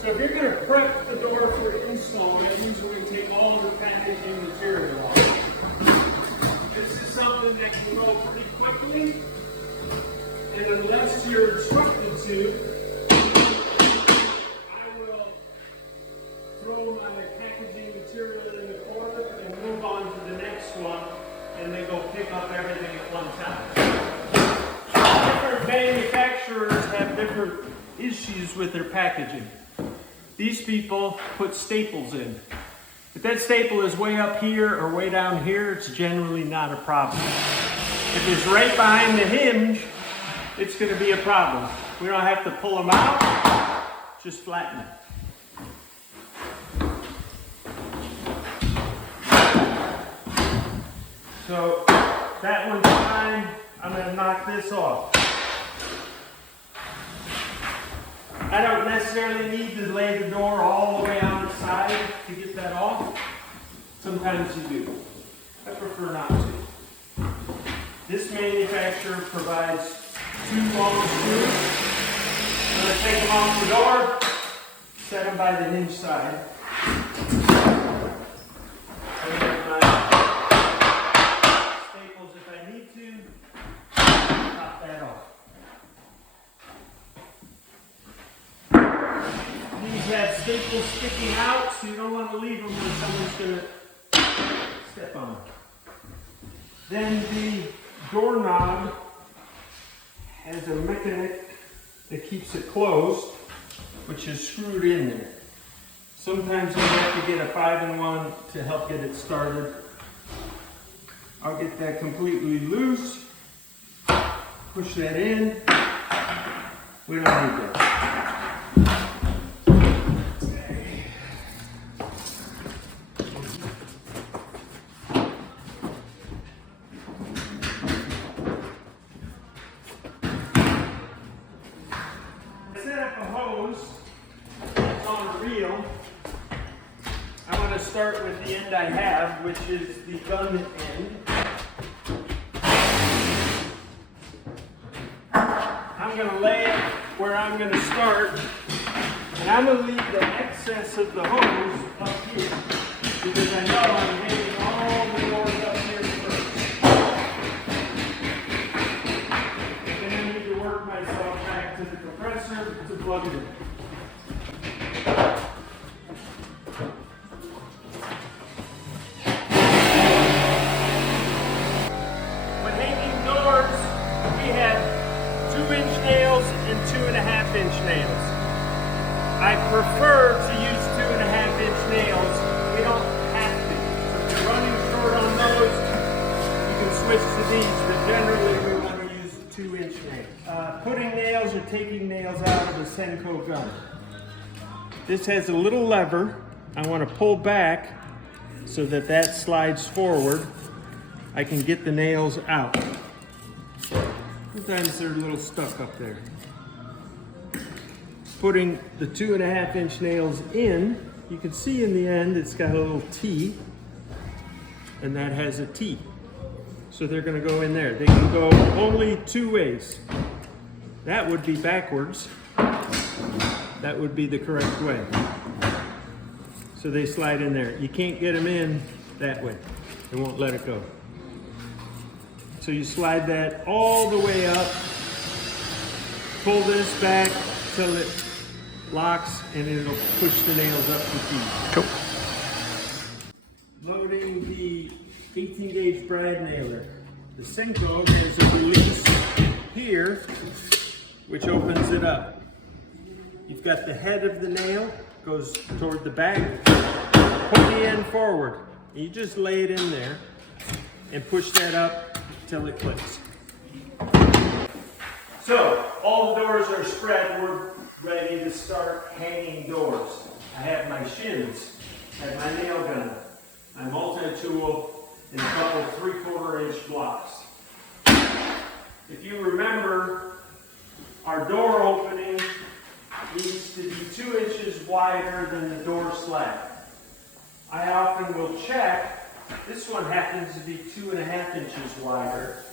So if you're going to prep the door for install, that means we're going to take all of the packaging material off. This is something that can go pretty quickly, and unless you're instructed to, I will throw my packaging material in the corner and move on to the next one, and then go pick up everything at one time. Different manufacturers have different issues with their packaging. These people put staples in. If that staple is way up here or way down here, it's generally not a problem. If it's right behind the hinge, it's going to be a problem. We don't have to pull them out, just flatten it. So that one's fine. I'm going to knock this off. I don't necessarily need to lay the door all the way on the side to get that off. Sometimes you do. I prefer not to. This manufacturer provides 2 long screws. I'm going to take them off the door, set them by the hinge side. I have my staples if I need to. Pop that off. These have staples sticking out, so you don't want to leave them when someone's going to step on them. Then the doorknob has a mechanism that keeps it closed, which is screwed in there. Sometimes you have to get a 5-in-1 to help get it started. I'll get that completely loose, push that in. We don't need that. Start with the end I have, which is the gun end. I'm going to lay it where I'm going to start, and I'm going to leave the excess of the hose up here, because I know I'm hitting all the doors up here first. And then I need to work myself back to the compressor to plug it in. Nails. I prefer to use 2.5-inch nails. We don't have to. So if you're running short on those, you can switch to these, but generally we want to use 2-inch nails. Putting nails or taking nails out of the Senco gun. This has a little lever. I want to pull back so that that slides forward. I can get the nails out. Sometimes they're a little stuck up there. Putting the 2.5-inch nails in, you can see in the end it's got a little T, and that has a T. So they're going to go in there. They can go only 2 ways. That would be backwards. That would be the correct way. So they slide in there. You can't get them in that way. They won't let it go. So you slide that all the way up, pull this back till it locks, and it'll push the nails up to T. Cool. Loading the 18-gauge brad nailer. The Senco has a release here, which opens it up. You've got the head of the nail, goes toward the back. Pull the end forward. You just lay it in there and push that up till it clicks. So, all the doors are spread. We're ready to start hanging doors. I have my shins, I have my nail gun, my multi-tool, and a couple 3/4-inch blocks. If you remember, our door opening needs to be 2 inches wider than the door slat. I often will check. This one happens to be 2.5 inches wider.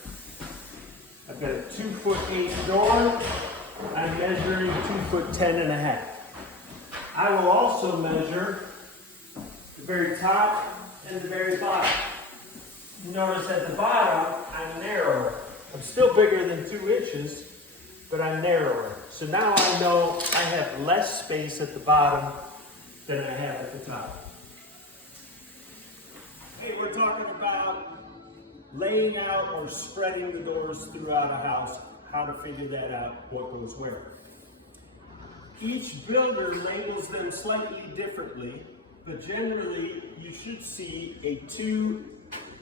I've got a 2'8" door. I'm measuring 2'10½". I will also measure the very top and the very bottom. You notice at the bottom, I'm narrower. I'm still bigger than 2 inches, but I'm narrower. So now I know I have less space at the bottom than I have at the top. Hey, we're talking about laying out or spreading the doors throughout a house, how to figure that out, what goes where. Each builder labels them slightly differently, but generally you should see a 2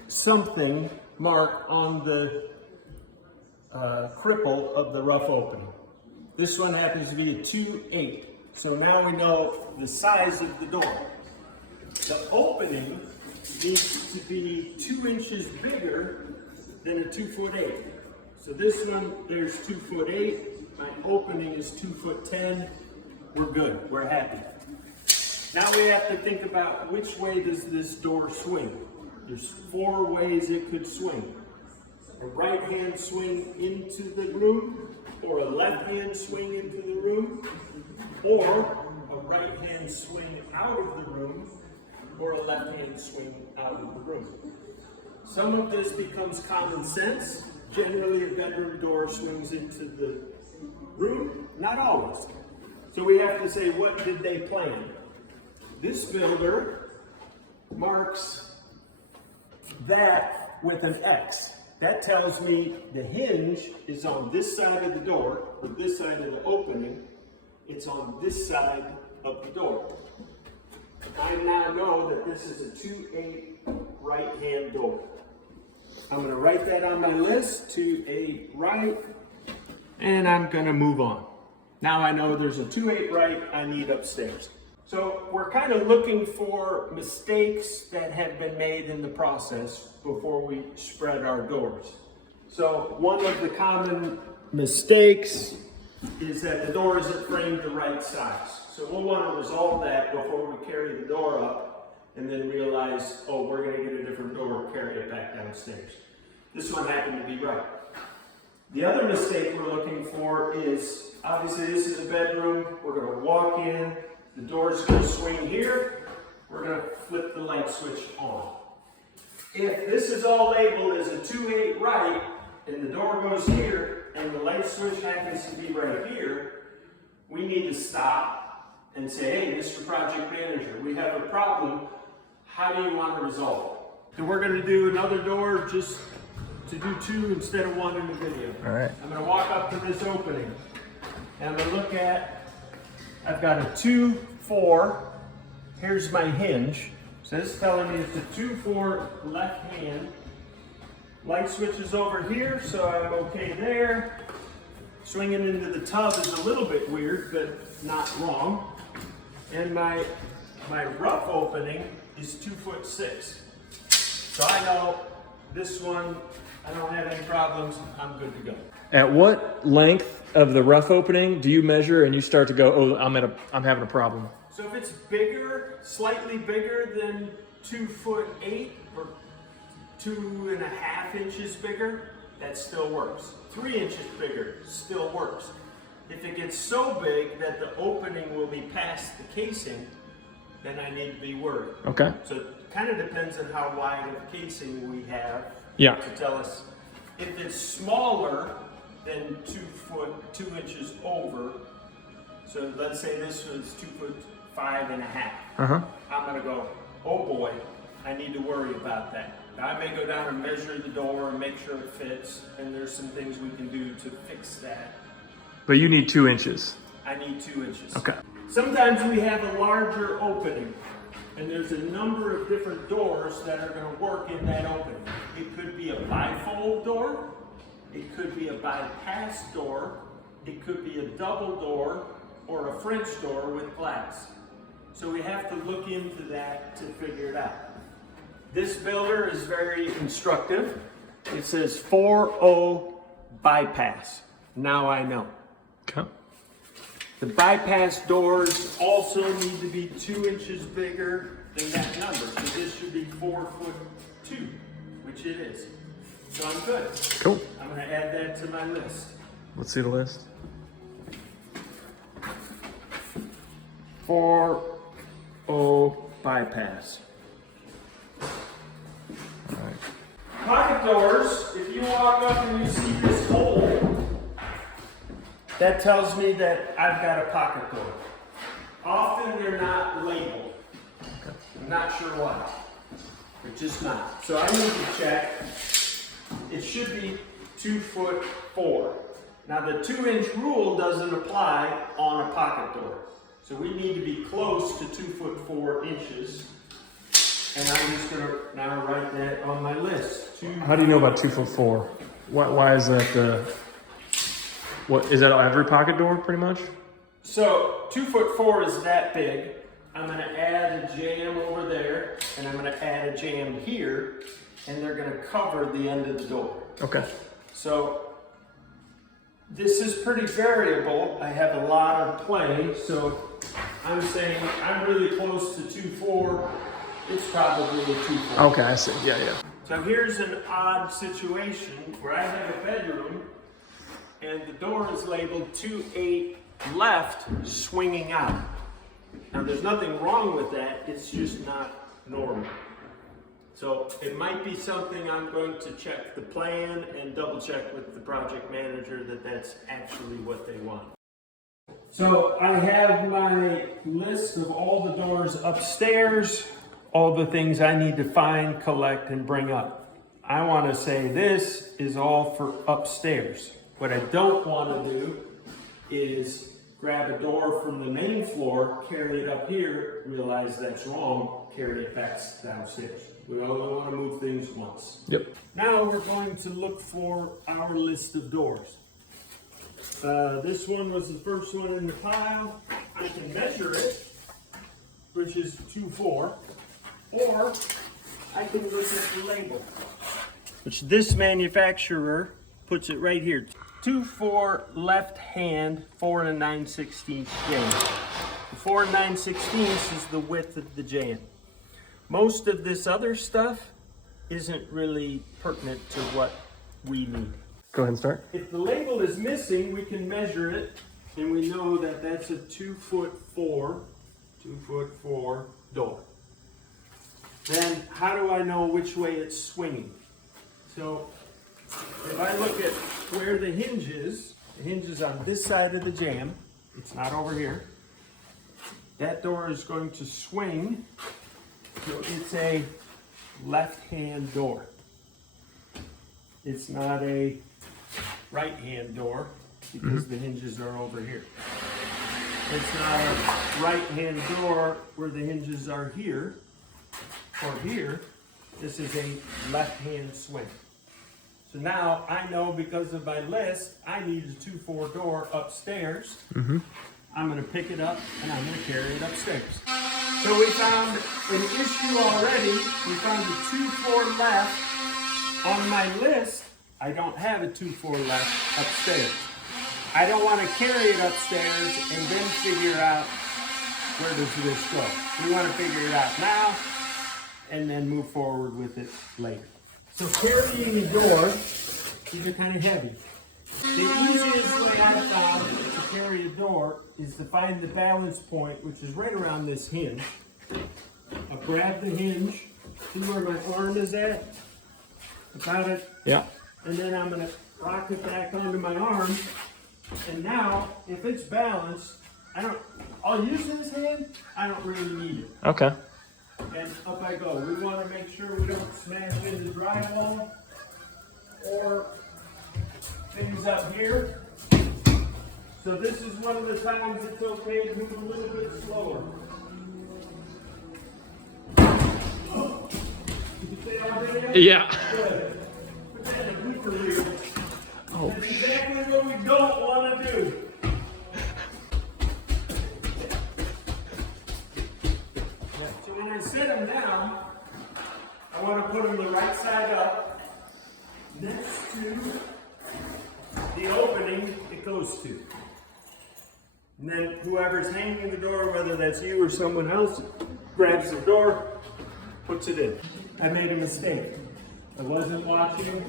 something mark on the cripple of the rough opening. This one happens to be a 2.8. So now we know the size of the door. The opening needs to be 2 inches bigger than a 2'8". So this one, there's 2'8". My opening is 2'10". We're good, we're happy. Now we have to think about which way does this door swing. There's 4 ways it could swing. A right hand swing into the room, or a left hand swing into the room, or a right hand swing out of the room, or a left hand swing out of the room. Some of this becomes common sense. Generally a bedroom door swings into the room, not always. So we have to say, what did they plan? This builder marks that with an X. That tells me the hinge is on this side of the door, or this side of the opening. It's on this side of the door. I now know that this is a 2'8" right-hand door. I'm going to write that on my list, 2'8" right, and I'm going to move on. Now I know there's a 2'8" right I need upstairs. So we're kind of looking for mistakes that have been made in the process before we spread our doors. So one of the common mistakes is that the door isn't framed the right size. So we'll want to resolve that before we carry the door up and then realize, oh, we're going to get a different door and carry it back downstairs. This one happened to be right. The other mistake we're looking for is, obviously this is a bedroom, we're going to walk in, the door's going to swing here, we're going to flip the light switch on. If this is all labeled as a 2'8" right, and the door goes here, and the light switch happens to be right here, we need to stop and say, hey, Mr. Project Manager, we have a problem. How do you want to resolve it? So we're going to do another door just to do 2 instead of 1 in the video. All right. I'm going to walk up to this opening, and I'm going to look at, I've got a 2'4". Here's my hinge. So this is telling me it's a 2'4" left hand. Light switch is over here, so I'm okay there. Swinging into the tub is a little bit weird, but not wrong. And my rough opening is 2'6". So I know this one, I don't have any problems, I'm good to go. At what length of the rough opening do you measure and you start to go, oh, I'm having a problem? So if it's bigger, slightly bigger than 2'8" or 2.5 inches bigger, that still works. 3 inches bigger still works. If it gets so big that the opening will be past the casing, then I need to be worried. Okay. So it kind of depends on how wide of casing we have Yeah. to tell us. If it's smaller than 2 inches over, so let's say this was 2'5.5". I'm gonna go, oh boy, I need to worry about that. Now, I may go down and measure the door and make sure it fits, and there's some things we can do to fix that. But you need 2 inches. I need 2 inches. Okay. Sometimes we have a larger opening, and there's a number of different doors that are going to work in that opening. It could be a bifold door, it could be a bypass door, it could be a double door, or a French door with glass. So we have to look into that to figure it out. This builder is very instructive. It says 4.0 bypass. Now I know. Okay. The bypass doors also need to be 2 inches bigger than that number. So this should be 4'2", which it is. So I'm good. Cool. I'm going to add that to my list. Let's see the list. 4.0 bypass. All right. Pocket doors, if you walk up and you see this hole, that tells me that I've got a pocket door. Often they're not labeled. I'm not sure why. They're just not. So I need to check. It should be 2'4". Now the 2-inch rule doesn't apply on a pocket door. So we need to be close to 2'4". And I'm just gonna now write that on my list. How do you know about 2'4"? Why is that what is that every pocket door pretty much? So 2'4" is that big. I'm gonna add a jamb over there, and I'm gonna add a jamb here, and they're gonna cover the end of the door. Okay. So this is pretty variable. I have a lot of play, so I'm saying I'm really close to 2'4". It's probably a 2'4". Okay, I see. Yeah. So here's an odd situation where I have a bedroom and the door is labeled 2'8" left swinging out. Now there's nothing wrong with that, it's just not normal. So it might be something I'm going to check the plan and double check with the project manager that that's actually what they want. So I have my list of all the doors upstairs, all the things I need to find, collect, and bring up. I want to say this is all for upstairs. What I don't want to do is grab a door from the main floor, carry it up here, realize that's wrong, carry it back downstairs. We only want to move things once. Yep. Now we're going to look for our list of doors. This one was the first one in the pile. I can measure it, which is 2'4", or I can look at the label, which this manufacturer puts it right here. 2'4" left hand, 4 9/16 jamb. The 4 9/16 is the width of the jamb. Most of this other stuff isn't really pertinent to what we need. Go ahead and start. If the label is missing, we can measure it, and we know that that's a 2'4" door. Then how do I know which way it's swinging? So if I look at where the hinge is on this side of the jamb, it's not over here. That door is going to swing, so it's a left-hand door. It's not a right-hand door because the hinges are over here. It's not a right-hand door where the hinges are here or here. This is a left-hand swing. So now I know because of my list, I need a 2'4" door upstairs. I'm gonna pick it up and I'm gonna carry it upstairs. So we found an issue already. We found a 2'4" left. On my list, I don't have a 2'4" left upstairs. I don't want to carry it upstairs and then figure out where does this go. We want to figure it out now and then move forward with it later. So carrying a door, these are kind of heavy. The easiest way I've found to carry a door is to find the balance point, which is right around this hinge. I'll grab the hinge, see where my arm is at, about it. Yeah. And then I'm gonna rock it back onto my arm. And now, if it's balanced, I'll use this hand, I don't really need it. Okay. And up I go. We wanna make sure we don't smash into drywall or things up here. So this is one of the times it's okay to move a little bit slower. Did you say all right? Yeah. Good. Put that in a blooper reel. Oh, That's exactly what we don't want to do. So when I sit them down, I want to put them the right side up next to the opening it goes to. And then whoever's hanging the door, whether that's you or someone else, grabs the door, puts it in. I made a mistake. I wasn't watching.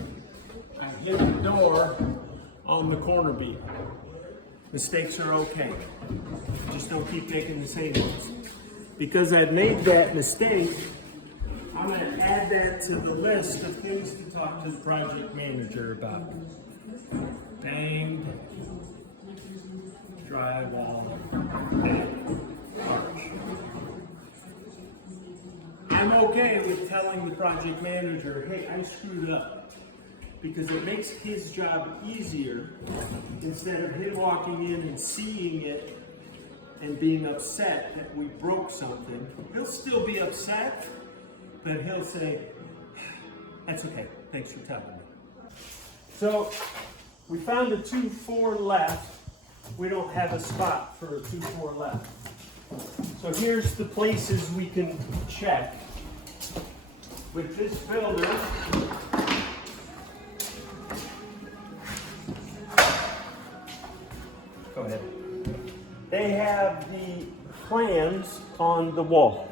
I hit the door on the corner beam. Mistakes are okay. Just don't keep making the same ones. Because I've made that mistake, I'm going to add that to the list of things to talk to the project manager about. Banged drywall arch. I'm okay with telling the project manager, hey, I screwed up. Because it makes his job easier instead of him walking in and seeing it and being upset that we broke something. He'll still be upset, but he'll say, that's okay, thanks for telling me. So we found a 2-4 left. We don't have a spot for a 2-4 left. So here's the places we can check. With this builder, go ahead. They have the plans on the wall.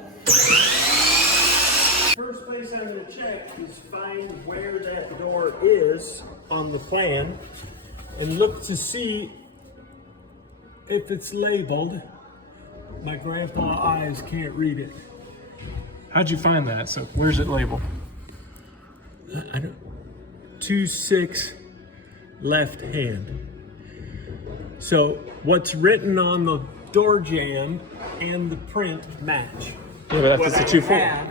First place I'm going to check is find where that door is on the plan and look to see if it's labeled. My grandpa eyes can't read it. How'd you find that? So where's it labeled? I don't. 2-6 left hand. So what's written on the door jamb and the print match. Yeah, but What that's a 2-4. have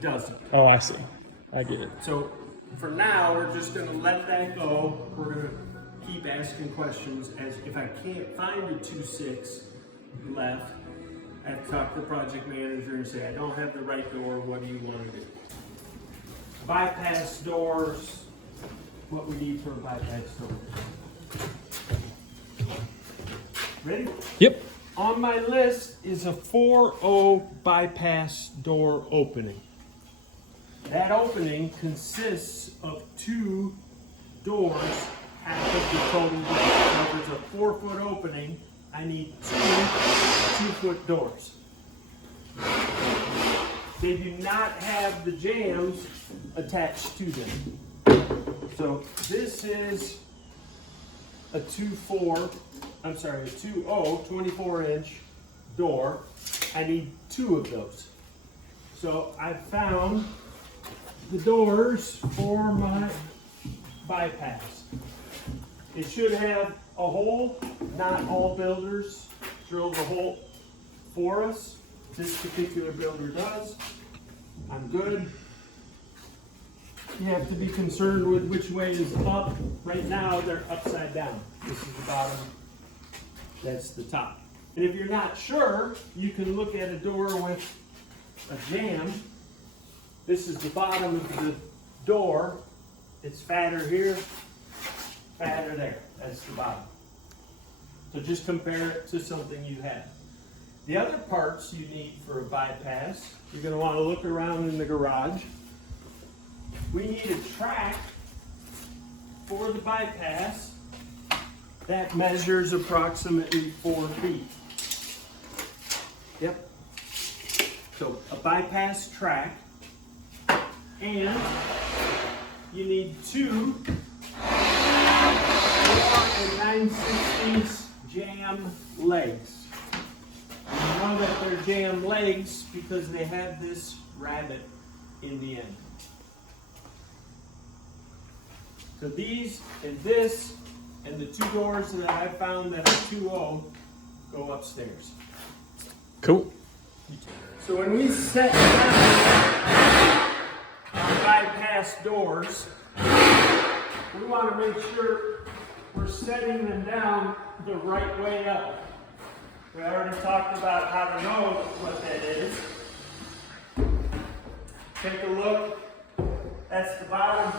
doesn't. Oh, I see. I get it. So for now, we're just going to let that go. We're going to keep asking questions. As if I can't find a 2-6 left, I have to talk to the project manager and say, I don't have the right door. What do you want to do? Bypass doors. What we need for a bypass door. Ready? Yep. On my list is a 4-0 bypass door opening. That opening consists of 2 doors, half of the total door. So if it's a 4-foot opening, I need 2 2-foot doors. They do not have the jambs attached to them. So this is a 2-0, 24-inch door. I need 2 of those. So I found the doors for my bypass. It should have a hole. Not all builders drill the hole for us. This particular builder does. I'm good. You have to be concerned with which way is up. Right now they're upside down. This is the bottom. That's the top. And if you're not sure, you can look at a door with a jamb. This is the bottom of the door. It's fatter here, fatter there. That's the bottom. So just compare it to something you have. The other parts you need for a bypass, you're going to want to look around in the garage. We need a track for the bypass that measures approximately 4 feet. Yep. So a bypass track, and you need 2 4 9/16 jam legs. You know that they're jam legs because they have this rabbet in the end. So these and this and the 2 doors that I found that are 2-0 go upstairs. Cool. So when we set down our bypass doors, we want to make sure we're setting them down the right way up. We already talked about how to know what that is. Take a look. That's the bottom,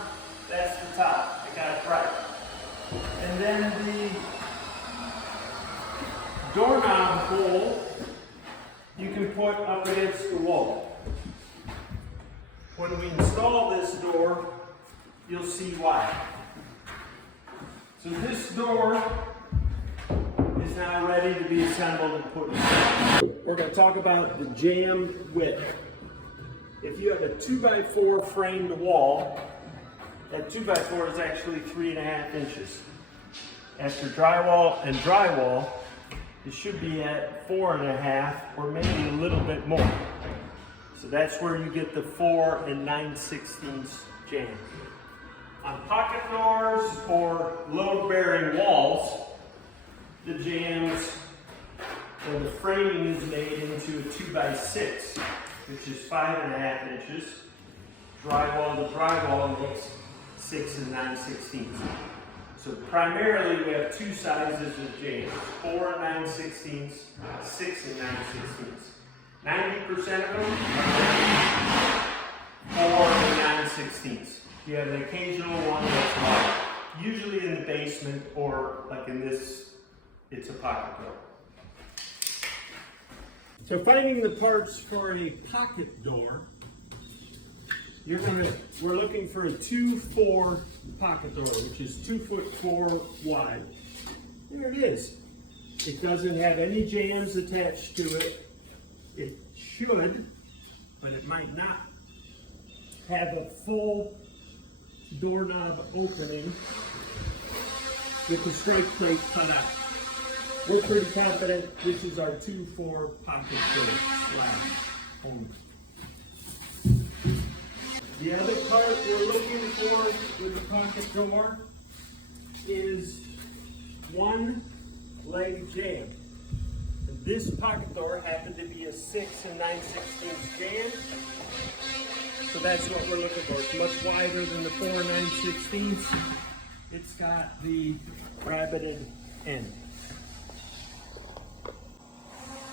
that's the top. I got it right. And then the doorknob hole you can put up against the wall. When we install this door, you'll see why. So this door is now ready to be assembled and put in. We're going to talk about the jamb width. If you have a 2x4 framed wall, that 2x4 is actually 3.5 inches. After drywall and drywall, it should be at 4.5 or maybe a little bit more. So that's where you get the 4 9/16 jam. On pocket doors or load-bearing walls, the jams or the framing is made into a 2x6, which is 5.5 inches. Drywall to drywall makes 6 9/16. So primarily we have two sizes of jams, 4 9/16, 6 9/16. 90% of them are 4 9/16. You have an occasional one that's not, usually in the basement or like in this, it's a pocket door. So finding the parts for a pocket door, we're looking for a 2-4 pocket door, which is 2'4" wide. There it is. It doesn't have any jams attached to it. It should, but it might not have a full doorknob opening with the straight plate cut out. We're pretty confident this is our 2-4 pocket door slab only. The other part we're looking for with the pocket door is one leg jam. And this pocket door happened to be a 6 9/16 jam. So that's what we're looking for. It's much wider than the 4 9/16. It's got the rabbited end.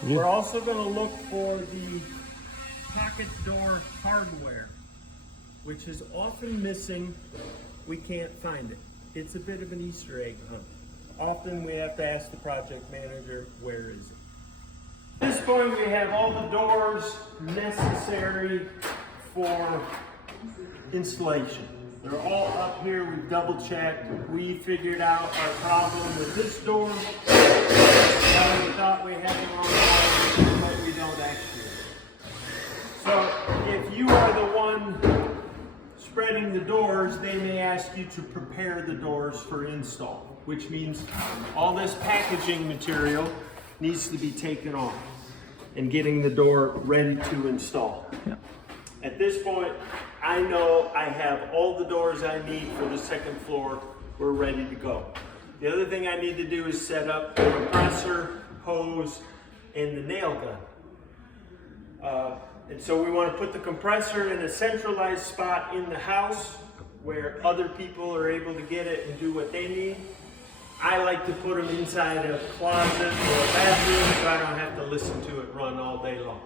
We're also going to look for the pocket door hardware, which is often missing. We can't find it. It's a bit of an Easter egg hunt. Often we have to ask the project manager, where is it? At this point we have all the doors necessary for installation. They're all up here. We've double checked. We figured out our problem with this door. We thought we had the wrong one, but we don't actually. So if you are the one spreading the doors, they may ask you to prepare the doors for install, which means all this packaging material needs to be taken off and getting the door ready to install. Yeah. At this point, I know I have all the doors I need for the second floor. We're ready to go. The other thing I need to do is set up the compressor, hose, and the nail gun. And so we want to put the compressor in a centralized spot in the house where other people are able to get it and do what they need. I like to put them inside a closet or a bathroom so I don't have to listen to it run all day long.